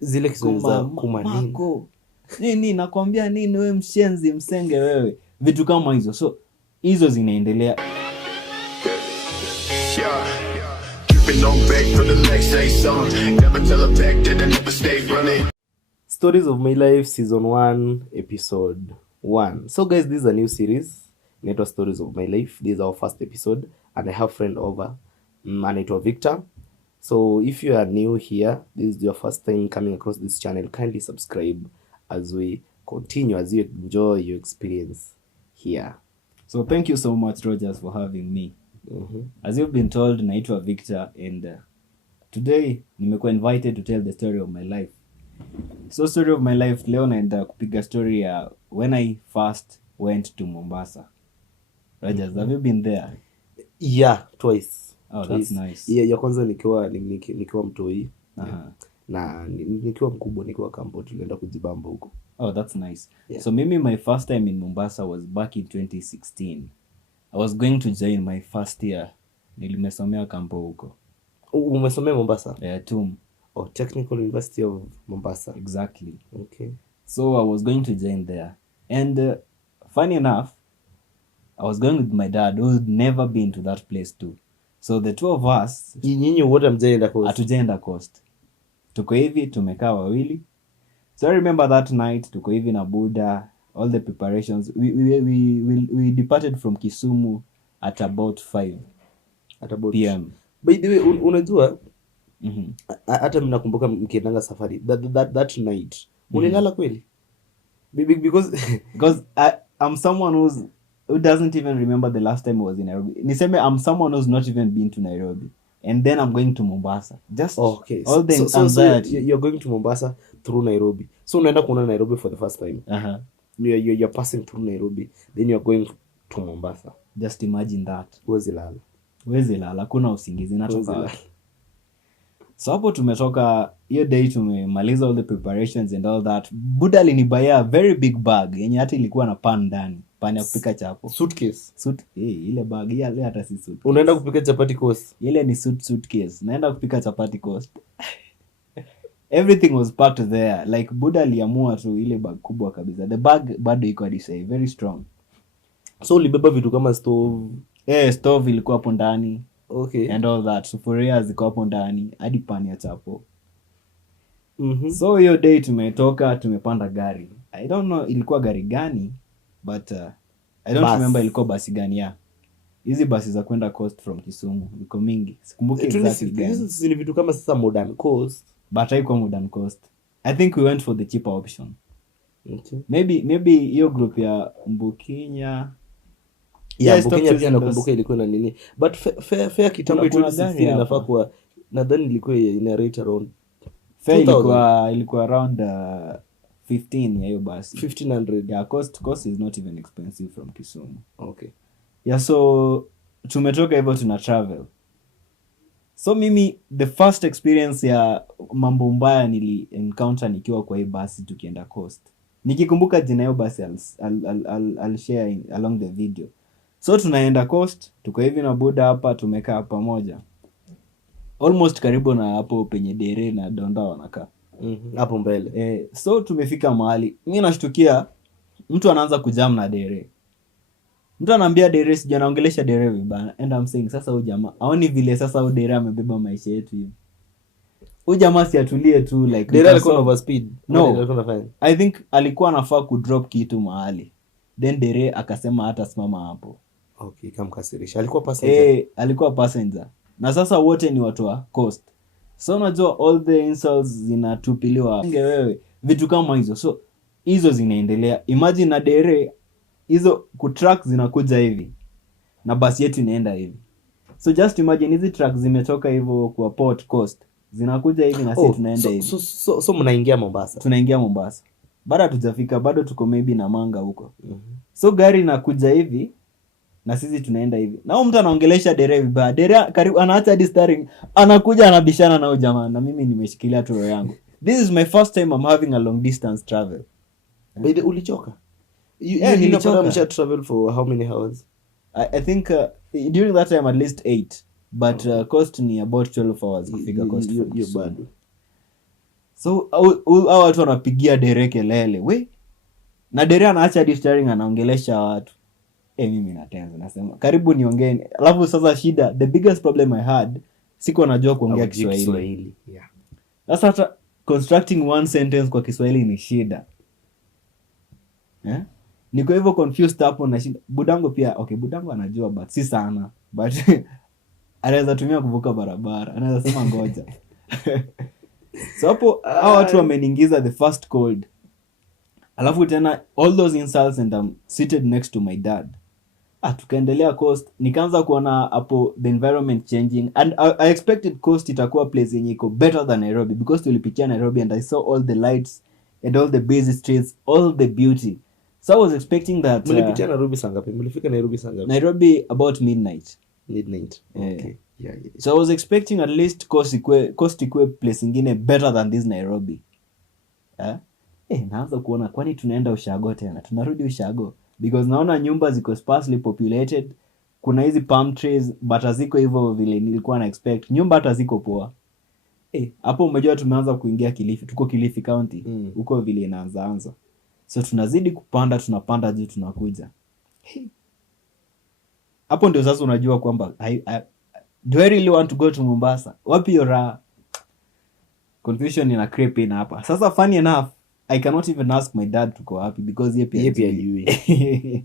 zile Kiswahili za kumanini nini nakwambia nini wewe mshenzi msenge wewe, vitu kama hizo. So hizo zinaendelea. Stories of My Life Season 1 Episode 1. So guys, this is a new series inaitwa Stories of My Life. This is our first episode and I have friend over anaitwa Victor. So if you are new here, this is your first time coming across this channel, kindly subscribe as we continue, as you enjoy your experience here. So thank you so much, Rogers, for having me. As you've been told, naitwa Victor, and today nimekuwa invited to tell the story of my life. So story of my life, leo naenda kupiga story ya when I first went to Mombasa. Rogers, have you been there? Yeah, twice. Oh, twice. That's nice. Yeah, ya kwanza nikiwa mtoi. Na nikiwa mkubwa, nikiwa kampo, tulienda kujibamba huko. Oh, that's nice. Yeah. So maybe my first time in Mombasa was back in 2016. I was going to join my first year. Nilimesomea kampo huko. Umesomea Mombasa? Yeah, TUM. Oh, Technical University of Mombasa. Exactly. Okay. So I was going to join there. And funny enough, I was going with my dad, who had never been to that place too. So the two of us, nyinyi wote mjaenda coast? Hatujaenda coast. Tuko hivi tumekaa wawili. So I remember that night tuko hivi na Buddha, all the preparations. We departed from Kisumu at about 5 p.m. By the way, unajua hata mimi nakumbuka mkiendanga safari that night. Ulilala kweli? Because I'm someone who doesn't even remember the last time I was in Nairobi. Niseme I'm someone who's not even been to Nairobi. And then I'm going to Mombasa. Just okay. All the so you're going to Mombasa through Nairobi. So unaenda kuona Nairobi for the first time. You're passing through Nairobi, then you're going to Mombasa. Just imagine that. Huwezi lala. Kuna usingizi natoka. So hapo tumetoka hiyo day, tumemaliza all the preparations and all that. Buddha alinibaya a very big bag yenye hata ilikuwa na pan ndani. Pan ya kupika chapo. Suitcase. Ile bag ile hata si suit. Unaenda kupika chapati coast. Ile ni suitcase. Naenda kupika chapati coast. Everything was packed there. Like Buddha aliamua tu ile bag kubwa kabisa. The bag bado iko hadi sasa, very strong. So ulibeba vitu kama stove. Stove ilikuwa hapo ndani. Okay. And all that. Sufuria ziko hapo ndani hadi pan ya chapo. So hiyo day tumetoka, tumepanda gari. I don't know ilikuwa gari gani, but I don't remember ilikuwa basi gani ya. Hizi basi za kwenda coast from Kisumu iko mingi. Sikumbuki exactly gani. Hizi ni vitu kama sasa modern coast. But haikuwa modern coast. I think we went for the cheaper option. Okay. Maybe hiyo group ya Mbukinya. Yeah, Mbukinya pia nakumbuka ilikuwa na nini. But fair kitambo 2016 inafaa kuwa nadhani ilikuwa ina rate around fair ilikuwa around 15 ya hiyo basi. 1500. Yeah, cost is not even expensive from Kisumu. Okay. Yeah, so tumetoka hivyo tuna travel. So mimi the first experience ya mambo mbaya nili encounter nikiwa kwa hii basi tukienda coast. Nikikumbuka jina hiyo basi I'll share along the video. So tunaenda coast, tuko hivi na Buddha hapa, tumekaa pamoja. Almost karibu na hapo penye Dere na Donda wanakaa. Hapo mbele. So tumefika mahali. Mimi nashtukia mtu anaanza kujam na Dere. Mtu anaambia Dere sija naongelesha Dere vibaya. And I'm saying sasa huyu jamaa aoni vile sasa huyu Dere amebeba maisha yetu hivi. Huyu jamaa si atulie tu like Dere alikuwa overspeed. No. I think alikuwa anafaa ku drop kitu mahali. Then Dere akasema hata simama hapo. Okay, kamkasirisha. Alikuwa passenger. Alikuwa passenger. Na sasa wote ni watu wa coast. So unajua all the insults zinatupiliwa. Wewe vitu kama hizo. So hizo zinaendelea. Imagine na Dere hizo kutrack zinakuja hivi. Na basi yetu inaenda hivi. So just imagine hizi truck zimetoka hivyo kwa Port Coast. Zinakuja hivi na sisi tunaenda hivi. So mnaingia Mombasa. Tunaingia Mombasa. Bado hatujafika, bado tuko maybe na Manga huko. So gari inakuja hivi na sisi tunaenda hivi. Na huyo mtu anaongelesha Dere vibaya. Dere karibu anaacha hadi steering, anakuja anabishana na huyo jamaa na mimi nimeshikilia tu roho yangu. This is my first time I'm having a long distance travel. But ulichoka? Nilichoka. Travel for how many hours? I think during that time at least 8, but cost ni about 12 hours kufika coast. You bad. So hao watu wanapigia dere kelele we, na dere anaacha hadi steering anaongelesha watu. Mimi natenza nasema karibu niongeni. Alafu sasa shida, the biggest problem I had, siko najua kuongea Kiswahili. Yeah. Sasa hata constructing one sentence kwa Kiswahili ni shida. Niko hivyo confused hapo na shida. Budango pia, okay, budango anajua but si sana. But anaweza tumia kuvuka barabara. Anaweza sema ngoja. So hapo hao watu wameniingiza the first cold. Alafu tena all those insults and I'm seated next to my dad. Tukaendelea coast, nikaanza kuona hapo the environment changing, and I expected coast itakuwa place yenye iko better than Nairobi because tulipitia Nairobi and I saw all the lights and all the busy streets, all the beauty. So I was expecting that mlipitia Nairobi saa ngapi? Mlifika Nairobi saa ngapi? Nairobi about midnight. Okay. Yeah. So I was expecting at least coast ikue place ingine better than this Nairobi. Naanza kuona kwani tunaenda ushago tena. Tunarudi ushago because naona nyumba ziko sparsely populated. Kuna hizi palm trees but haziko hivyo vile nilikuwa na expect. Nyumba hata ziko poa. Hapo umejua tumeanza kuingia Kilifi. Tuko Kilifi County. Huko vile inaanza. So tunazidi kupanda, tunapanda juu tunakuja. Hapo ndio sasa unajua kwamba do I really want to go to Mombasa? Wapi yora? Confusion ina creep in hapa. Sasa funny enough, I cannot even ask my dad to go happy because yeye pia hajui.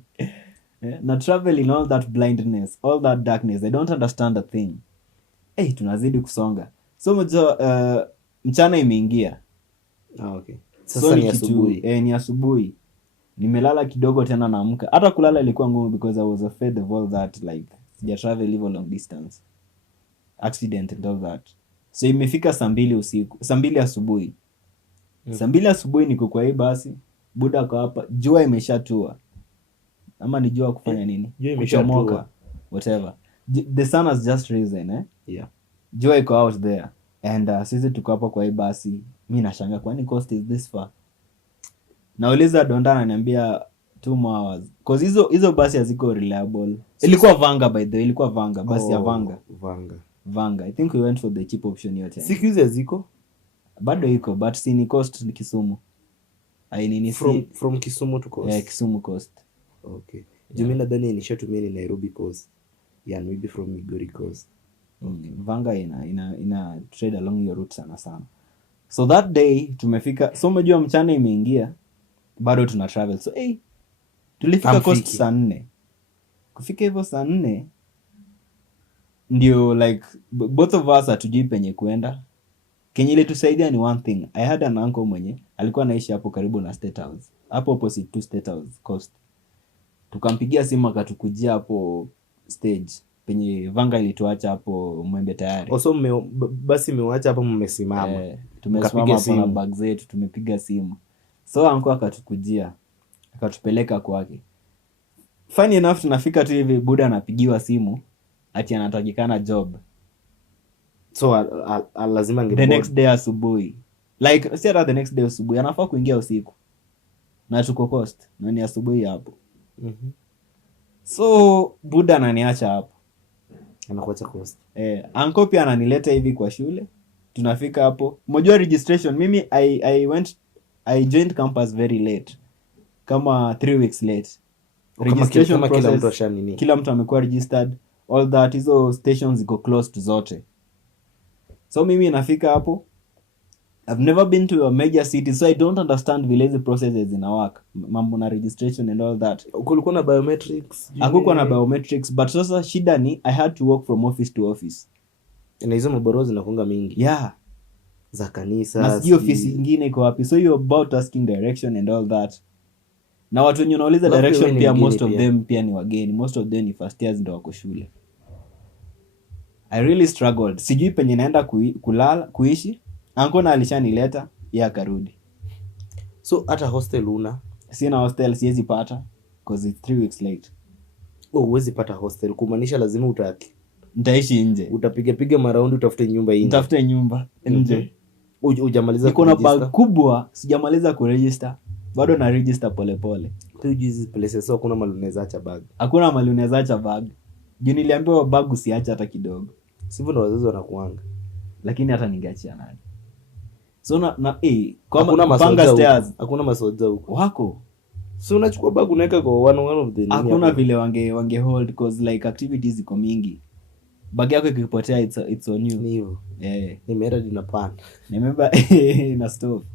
Na travel in all that blindness, all that darkness, I don't understand a thing. Tunazidi kusonga. So mchana imeingia. Okay. Sasa ni asubuhi. Ni asubuhi. Nimelala kidogo tena naamka. Hata kulala ilikuwa ngumu because I was afraid of all that, like sija travel even long distance. Accident and all that. So imefika saa 2 usiku, saa 2 asubuhi. Saa 2 asubuhi niko kwa hii basi, buda kwa hapa, jua imeshatua. Ama ni jua kufanya nini? Jua imeshatua. Whatever. The sun has just risen, Yeah. Jua iko out there. And sisi tuko hapa kwa hii basi. Mimi nashangaa kwani cost is this far? Nauliza Donda ananiambia 2 more hours. Cause hizo basi haziko reliable. Ilikuwa Vanga by the way, ilikuwa Vanga, basi ya Vanga. I think we went for the cheap option yote. Siku hizi haziko? Bado iko but si ni coast ni Kisumu. From Kisumu to coast. Kisumu coast. Okay. Jumila nadhani nishatumia ni Nairobi coast. Yeah, maybe from Migori coast. Okay. Vanga ina trade along your route sana. So that day tumefika, so umejua mchana imeingia, bado tuna travel. So tulifika coast saa 4. Kufika hivyo saa 4 ndio like both of us hatujui penye kuenda. Kenye ile tusaidia ni one thing. I had an uncle mwenye alikuwa anaishi hapo karibu na State House. Hapo opposite to State House coast. Tukampigia simu akatukujia hapo stage penye Vanga ilituacha hapo Mwembe tayari. Also basi mmewaacha hapo mmesimama. Tumesimama hapo na bag zetu, tumepiga simu. So uncle akatukujia. Akatupeleka kwake. Funny enough tunafika tu hivi buda anapigiwa simu ati anatakikana job. So lazima the next day asubuhi. Like si hata the next day asubuhi, anafaa kuingia usiku. Na tuko coast, na ni asubuhi hapo. So buda ananiacha hapo. Anakuacha coast. Uncle pia ananileta hivi kwa shule. Tunafika hapo. Mojua registration, mimi I joined campus very late. Kama 3 weeks late. Registration kama process, kila mtu amekuwa registered, all that, hizo stations ziko closed zote. So mimi nafika hapo, I've never been to a major city, so I don't understand vile hizi processes zina work, mambo na registration and all that. Kulikuwa na biometrics? Hakukuwa na biometrics, but sasa shida ni I had to walk from office to office. Na hizo mabaro zinakuanga mingi. Yeah. Za kanisa. Na sio office nyingine iko wapi, so you're about asking direction and all that. Na watu wenye unauliza direction pia most of them pia ni wageni. Most of them ni first years ndio wako shule. I really struggled. Sijui penye naenda kulala, kuishi. Uncle alishanileta, yeye akarudi. So hata hostel una? Sina hostel, siwezi pata because it's 3 weeks late. Huwezi pata hostel, kumaanisha lazima nitaishi nje. Utapiga maraundi utafute nyumba nje. Nitafute nyumba nje. Hujamaliza ku register? Niko na bag kubwa, sijamaliza ku register. Bado na register polepole. Hizi places so kuna mahali unaweza acha bag. Hakuna mahali unaweza acha bag. Juu niliambiwa bag usiache hata kidogo. Sivyo ndo wazazi wanakuanga. Lakini hata ningeachia nani? So na Hakuna kama panga masoja huko. stairs Hakuna masoja huko. wako. So unachukua bag unaweka kwa one of the nini Hakuna hapo. vile wange hold cause like activities ziko mingi. Bag yako ikipotea it's on you. Ni hivyo. Nimeenda dinapana. Remember na stove.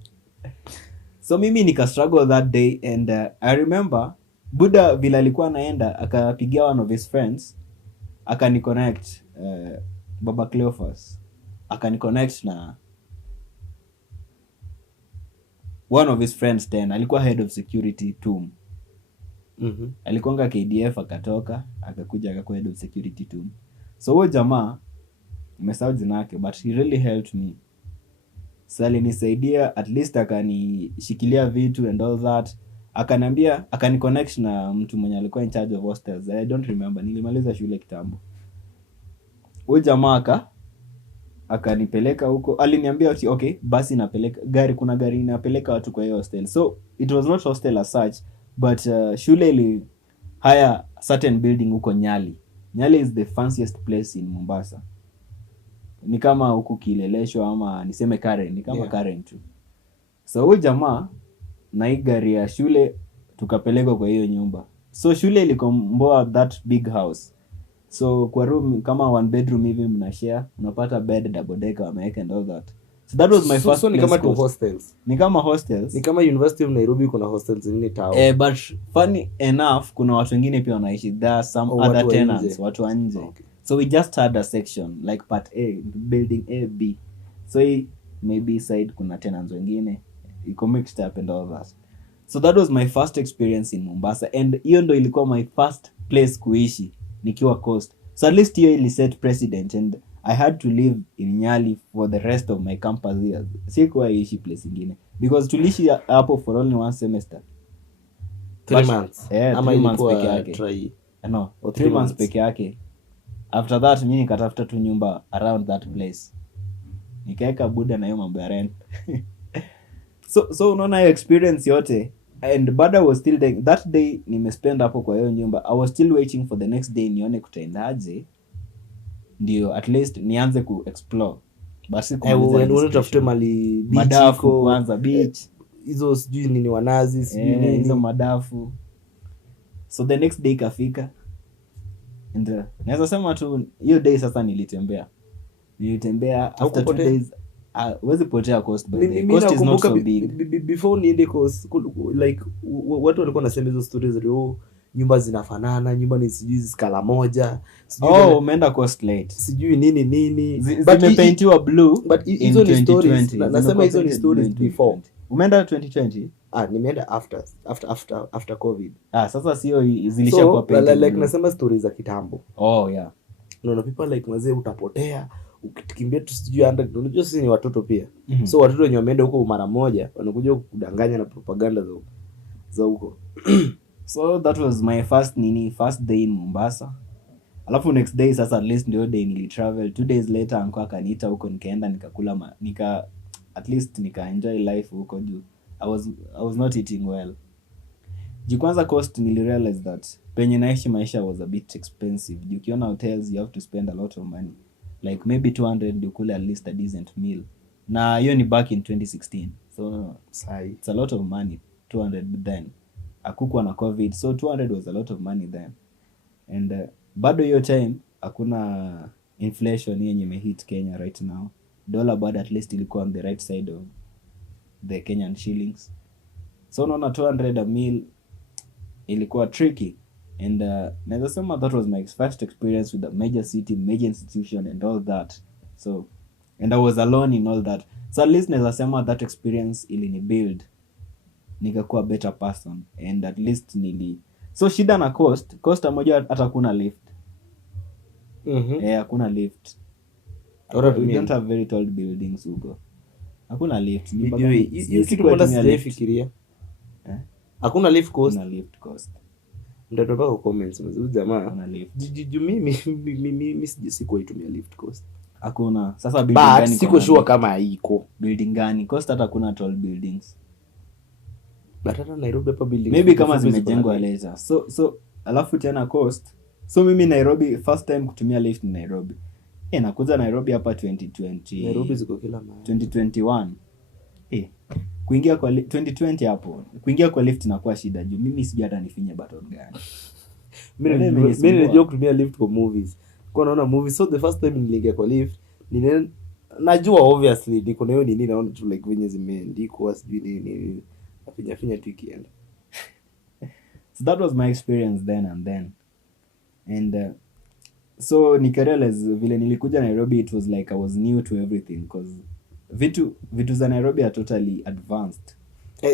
So mimi nika struggle that day and I remember Buddha vile alikuwa anaenda akapigia one of his friends akani connect Baba Cleophas akani connect na one of his friends then alikuwa head of security TUM. Alikuanga KDF akatoka akakuja akakuwa head of security TUM. So huyo jamaa nimesahau jina yake but he really helped me. So alinisaidia at least akanishikilia vitu and all that. Akaniambia akani connect na mtu mwenye alikuwa in charge of hostels. I don't remember, nilimaliza shule kitambo. Huyo jamaa akanipeleka huko. Aliniambia okay, basi napeleka gari, kuna gari inapeleka watu kwa hiyo hostel. So it was not hostel as such but shule ili hire certain building huko Nyali. Nyali is the fanciest place in Mombasa. Ni kama huku Kileleshwa ama niseme Karen, ni kama Karen tu. So huyu jamaa na hii gari ya shule tukapelekwa kwa hiyo nyumba. So shule ilikomboa that big house. So kwa room kama one bedroom hivi mnashare, unapata bed double decker wameweka and all that. So that was my first. So ni kama two hostels. Ni kama hostels. Ni kama University of Nairobi kuna hostels zingine town. But funny enough kuna watu wengine pia wanaishi there, some other tenants, watu wa nje. Okay. So we just had a section like part A, building A, B. So maybe side kuna tenants wengine, iko mixed up and all that. So that was my first experience in Mombasa and hiyo ndo ilikuwa my first place kuishi nikiwa coast. So at least hiyo ili set precedent and I had to live in Nyali for the rest of my campus years. Sikuwa ishi place ingine because tuliishi hapo for only one semester. 3 months. Ama 3 months peke yake. No, 3 months peke yake. After that mimi nikatafuta tu nyumba around that place. Nikaeka Buddha na hiyo mambo ya rent. So unaona hiyo experience yote and Buddha was still there. That day nimespend hapo kwa hiyo nyumba. I was still waiting for the next day nione kutaendaje. Ndio at least nianze ku explore. Basi unatafute mali beach madafu kwanza beach. Hizo sijui nini wanazi sijui nini hizo madafu. So the next day kafika. And naweza sema tu hiyo day sasa nilitembea after 2 days. Wezi potea coast by the coast is not so big. Before niende coast like watu walikuwa nasema hizo stories leo nyumba zinafanana, nyumba ni sijui skala moja, sijui umeenda coast late, sijui nini zimepaintiwa blue, but hizo ni stories. Nasema hizo ni stories before. Umeenda 2020? Nimeenda after COVID. Sasa sio zilishakuwa painted. Like nasema stories za kitambo. Yeah. No people like mazee utapotea ukikimbia tu sijui 100. Unajua sisi ni watoto pia. So watoto wenye wameenda huko mara moja wanakuja kudanganya na propaganda za huko. So that was my first day in Mombasa. Alafu next day sasa at least ndio day nili travel. 2 days later anko akaniita huko nikaenda nikakula at least nika enjoy life huko juu. I was not eating well. Kwanza cost nili realize that penye naishi maisha was a bit expensive. Ukiona hotels you have to spend a lot of money. Like maybe 200 ndio kule at least a decent meal. Na hiyo ni back in 2016. So it's a lot of money 200 then. Hakukuwa na COVID, so 200 was a lot of money then. And bado hiyo time hakuna inflation yenye imehit Kenya right now. Dollar bado at least ilikuwa on the right side of the Kenyan shillings. So unaona 200 a meal ilikuwa tricky. And naweza sema that was my first experience with a major city, major institution and all that. So and I was alone in all that. So at least naweza sema that experience ilinibuild nikakuwa better person and at least so shida na cost moja hata kuna lift. Hakuna lift. We don't have very tall buildings huko. Hakuna lift. You kitu mbona sijafikiria. Hakuna lift cost. Hakuna lift cost. Ndio kwa comments mzuri jamaa. Hakuna lift. Mimi sikuwa itumia lift cost. Hakuna. Sasa building gani? Siko sure kama haiko. Building gani? Cost hata kuna tall buildings. Hata Nairobi hapa building maybe kama zimejengwa later. So alafu tena cost. So mimi Nairobi first time kutumia lift ni Nairobi. Nakuja Nairobi hapa 2020. Nairobi ziko kila mahali. 2021. kuingia kwa 2020 hapo kuingia kwa lift inakuwa shida juu mimi sijui hata nifinye button gani. Mimi nilijua kutumia lift kwa movies. Kwa naona movies, so the first time niliingia kwa lift najua obviously niko na hiyo nini, naona tu like venye zimeandikwa sijui nini finya tu ikienda. So that was my experience then and so nikarealize vile nilikuja Nairobi, it was like I was new to everything because vitu za Nairobi are totally advanced,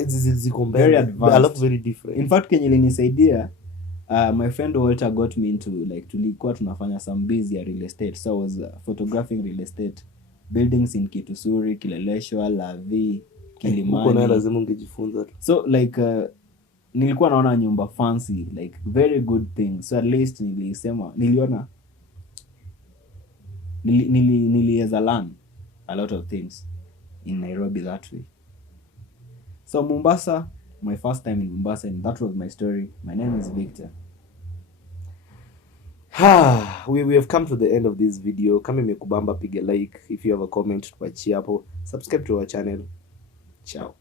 Ziko very mbele, advanced. alafu very different. In fact kenye ilinisaidia my friend Walter got me into like tulikuwa tunafanya some busy ya real estate, so I was photographing real estate buildings in Kitusuri, Kileleshwa, Lavi, Kilimani. Huko naye lazima ungejifunza tu. So like nilikuwa naona nyumba fancy, like very good thing, so at least niliona niliweza learn a lot of things in Nairobi that way. So Mombasa, my first time in Mombasa, and that was my story. My name is Victor. We have come to the end of this video. Kama imekubamba piga like, if you have a comment tuachie hapo, subscribe to our channel. Ciao.